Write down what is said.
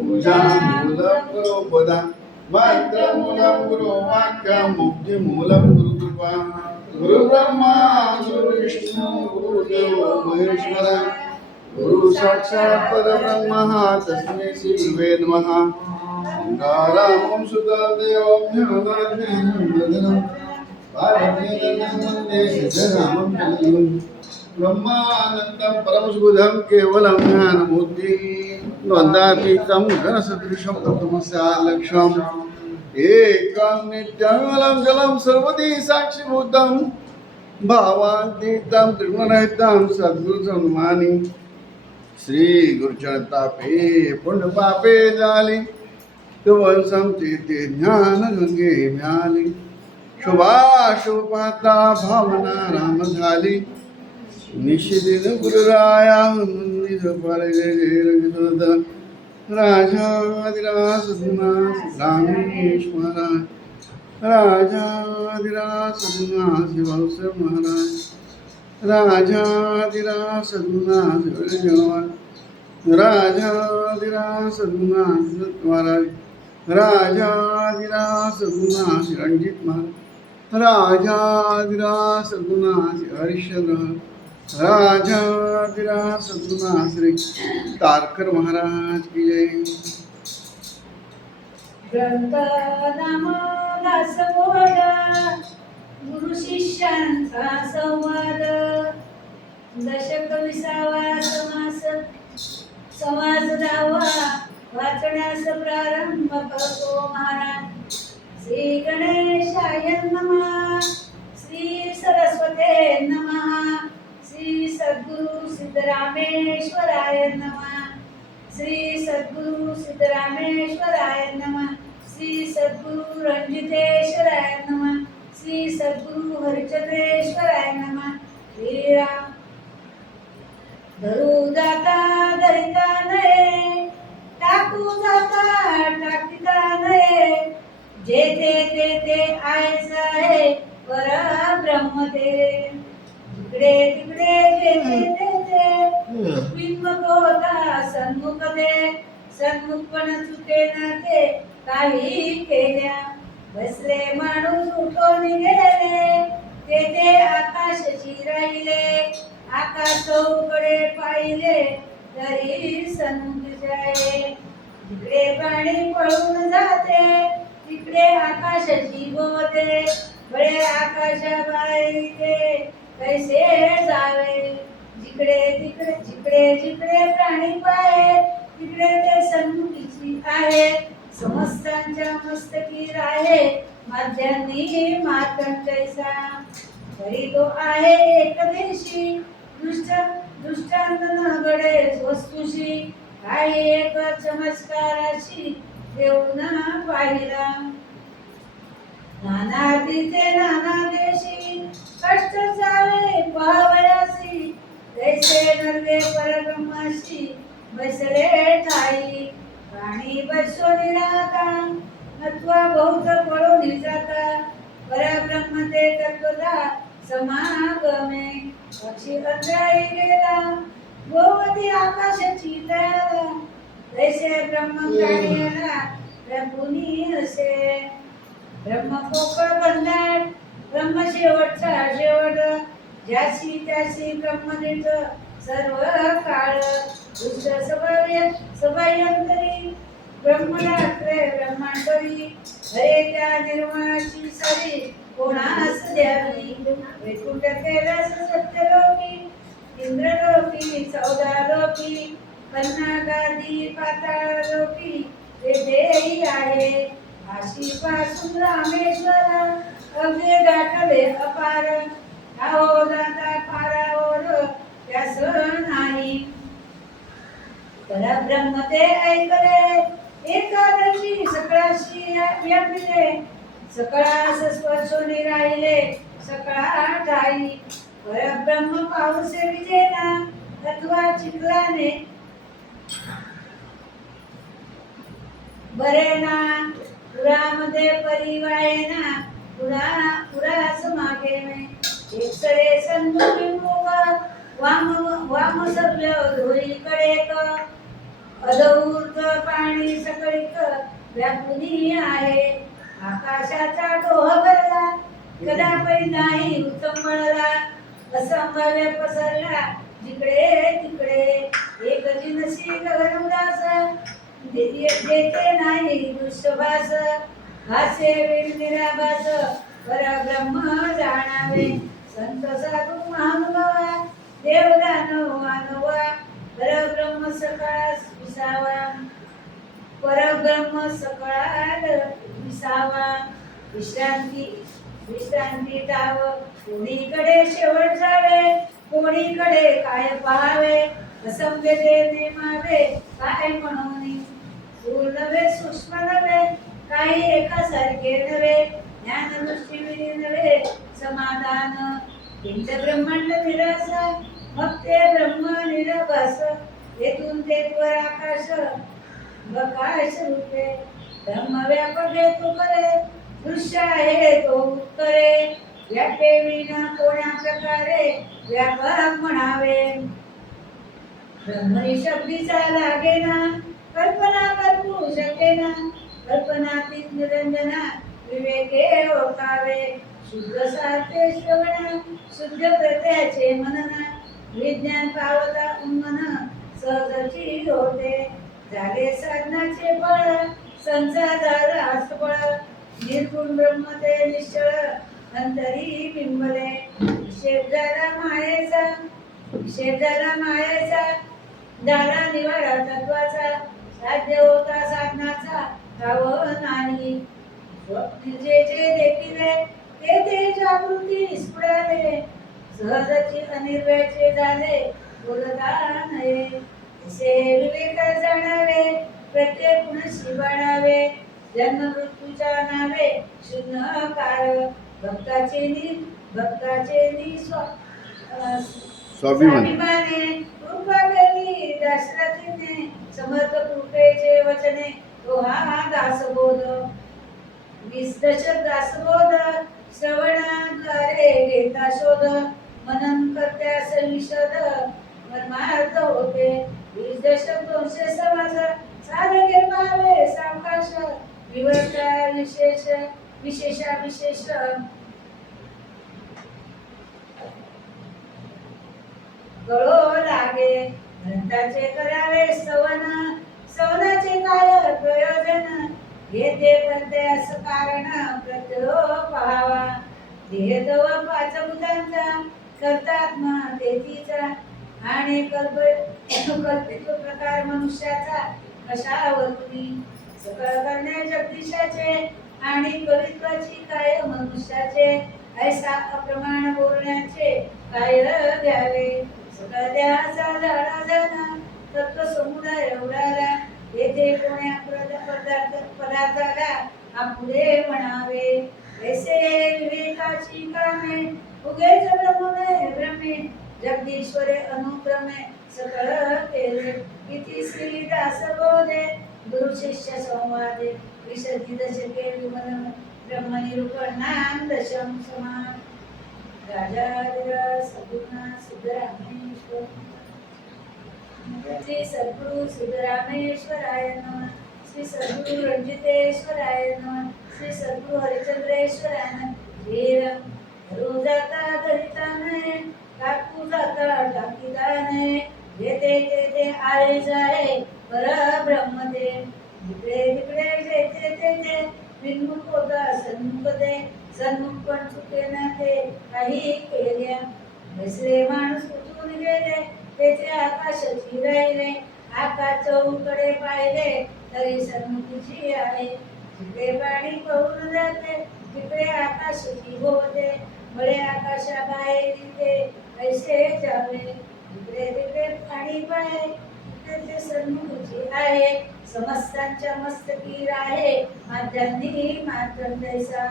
पूजामूलं गुरो पदा मंत्रमूलं गुरो वाक्यं मुक्तिमूलं गुरुकृपा गुरुब्रह्मा गुरुविष्णु गुरुदेवो महेश्वरा गुरु साक्षात् परब्रह्मः तस्मै श्री गुरवे नमः ओंकारामं सुतदेवं ज्ञानाग्निं भारतीयं सिद्धरामं कलियुगं ब्रह्मानन्दं परमसुबुधं केवलं ज्ञानमूर्ति द्वन्द्वातीतं घनसदृशं तत्त्वमस्यालक्ष्यम् एकं नित्यमलं जलं सर्वदी साक्षीभूतं भावातीतं त्रिगुणरहितं सद्गुरुचं नमामि श्री गुरुचरतापे पुण्यपापे झाले केवळ समते ज्ञान गंगे मिळाली शुभाशुभ पाहता भावना राम झाली निशिदिन गुरुराया निज पालगेरगित राजाधिराज सद्गुणास रामेश्वरा राजाधिराज सद्गुणास शिवसे महाराज राजाधिराज सद्गुणास जगवान राजाधिराज सद्गुणास महाराज राजाधिराज सद्गुणास रणजित महाराज राजाधिराज सद्गुणास हरिश्चंद्र राजाधिराज सद्गुणास श्री तारकर महाराज की जय. ग्रंथ नाम दासबोध गुरु शिष्यांचा संवाद दशक 20वा समास 10वा वाचण्यास प्रारंभ करतो महाराज. श्री गणेशाय नमः श्री सरस्वते नमः श्री सद्गुरु सिद्धरामेश्वराय नमः श्री सद्गुरु सिद्धरामेश्वराय नमः श्री सद्गुरु रणजितेश्वराय नमः श्री सद्गुरु हरिचंद्रेश्वराय नमः. श्रीराम धरू जाता धरिता नये टाकू जाता टाकिता नये जेथे तेथे आहेस आहे परब्रह्म ते जिकडे तिकडे जेथे तेथे बिंबक होता सन्मुख ते सन्मुखपण चुके ना ते काही केल्या बसले माणूस उठून गेले तेथे आकाशाची राहिले आकाशाकडे पाहिले तरी सन्मुख जाये जिकडे पाणी पळून जाते तिकडे आकाशाची बोते बळे आकाशाबाहेर कैसे जावे जिकडे तिकडे जिकडे जिकडे प्राणी पाहे तिकडे ते सन्मुखीची आहे समस्तांच्या मस्तकी राहे मध्यान्नी मातंग कैसा तरी तो आहे एकदेशी दृष्टांत न घडे वस्तुशी काही एक चमत्काराशी देऊन पाहिला नाना तिथे नाना देशी कष्ट जावे पाहावयासी तैसे नरवे परब्रह्माशी बसले ठाई प्राणी बसो निराता अथवा बहुत पळून जाता परब्रह्म ते तत्वता समागमे पक्षी अंतराळी गेला गोवती आकाशाची तयाला तैसे ब्रह्म प्राण्याला ब्रह्मुनी असे ब्रह्म पोकळ बंधाट ब्रह्म शेवटचा शेवट ज्याशी त्याशी ब्रह्मनित सर्व काळ दुष्ट सभयंतरी ब्रह्मरात्रे ब्रह्मांतरी हरे त्या निर्मळाची सरी कोणास द्यावी वैकुंठ कैलास सत्यलोकी इंद्रलोकी चौदालोकी पन्नागादी पाताळलोकी तेथेही आहे काशी पासून रामेश्वर अगदी गाठले अपार हो जाता पारावर त्यास नाही परब्रह्म ते ऐकले एकादशी सकळाशी व्यापिले सकळास स्पर्शोनी राहिले सकळा ठाई परब्रह्म पाऊसे विजेना अथवा चिखलाने बरेना पुरामध्ये परिवायना पुरास मागे एकसरे सन्मुखी मुख वाम सभ्य धुळीकडे अदौर्त पाणी सकळीक व्यापुनी आहे. आकाशाचा डोह भरला कदापि नाही उचंबळला. असंभाव्य पसरला जिकडे तिकडे. एक जिनसी गगन उदास देते नाही दृश्यभास. भासे विण निराभास परब्रह्म जाणावे. संत साधू महानुभावा देवदानव मानवा परब्रह्म सकाळास विसावा. परब्रह्म सकाळात विसावा. विश्रांती विश्रांती टाव कोणीकडे शेवट जावे. कोणीकडे काय पाहावे. असंख्य नेमावे काय म्हणून. स्थूल नव्हे सूक्ष्म नव्हे काही एकासारखे नव्हे. ज्ञान दृष्टी नव्हे समाधान. इंद्र ब्रह्मांड निरासा मग ते ब्रह्म निराभास. येथून तेथवर आकाश प्रकाश रूपे. ब्रह्म व्यापक हेतू करे दृश्य आहे तो उत्तरे. व्यापे विना कोण्या प्रकारे व्यापक म्हणावे. ब्रह्मनी शब्दीचा लागेना कल्पना कल्पू शकेना. कल्पनातीत निरंजना विवेके ओळखावे. शुद्ध सार्थे श्रवण शुद्ध प्रत्याचे मनन. विज्ञान पावता उन्मन सहजची होते. झाले साधनाचे फळ संसार असफळ. निर्गुण ब्रह्म ते निश्चळ अंतरी बिंबले. विषेप झाला मायेचा विषेप झाला मायेचा. झाला निवाडा तत्वाचा. साध्य होता साधनाचा ठाव नाही. जे जे देखिले ते ते जागृती स्फुराले. सहजची अनिर्वयाचे झाले बोलता नये. असे विवेक जाणावे प्रत्येक गुणशी बाळावे. जन्म मृत्यूच्या नावे शून्यकार. भक्ताचे नि स्वाभिमाने कृपा केली दाशरथीने. समर्थ कृपेचे वचने तो हा दासबोध. 20 दशक दासबोध श्रवणाद्वारे घेता शोध. मनन करत्यास विशद मर्मार्थ होते. 20 दशक 200 समाज साधके पावे सावकाश. विवर्ता विशेषा विशेष गळो लागे. ग्रंथाचे करावे सवन सवनाचे काय प्रयोजन. येते प्रत्ययास कारण प्रत्यो पहावा. देह तव पाचभूतांचा कर्तात्मा तेथीचा. आणि कल्पित प्रकार मनुष्याचा कशावरुनी. सकळ करणे जगदीशाचे आणि कवित्वाची काय मनुष्याचे. ऐसा अप्रमाण बोलण्याचे काय घ्यावे. सकळ देहाचा झाडा जाणा तत्व समुदाय एवढाला. येथे कोण्या पदार्थाला आपुले म्हणावे. ऐसे विवेकाची कामे उगेच ब्रह्मे ब्रह्मे. जगदीश्वरे अनुक्रमे सकळ केले. इति श्री दासबोधे गुरु शिष्य संवादे. विशदी दशके विमल ब्रह्मनिरूपणां दशम समान. राजाधिराज सद्गुरुनाथ सिद्धरामेश्वर. श्री सद्गुरु सिद्धरामेश्वराय नमः. श्री सद्गुरु रणजितेश्वराय नमः. श्री सद्गुरु हरिचंद्रेश्वराय नमः. धरू जाता धरिता नाही टाकू जाता टाकीता नाही. जेथे तेथे आहे जाहे परब्रह्म ते. जिकडे तिकडे जेथे तेथे विन्मुख होता सन्मुख ते. सन्मुख पण चुके ना ते काही केल्या. बसले माणूस उठून गेले तेथे आकाशाची राहिले. आकाश चौकडे पाहिले तरी सन्मुखीची आहे. जिकडे पाणी पळून जाते तिकडे आकाशाची होते. बळे आकाशाबाहेर ते ऐसे जावे. जिकडे तिकडे पाणी पाहे तिकडे ते सन्मुखीची आहे. समस्तांच्या मस्तकी आहे माध्यांनी मार्तंडेसा.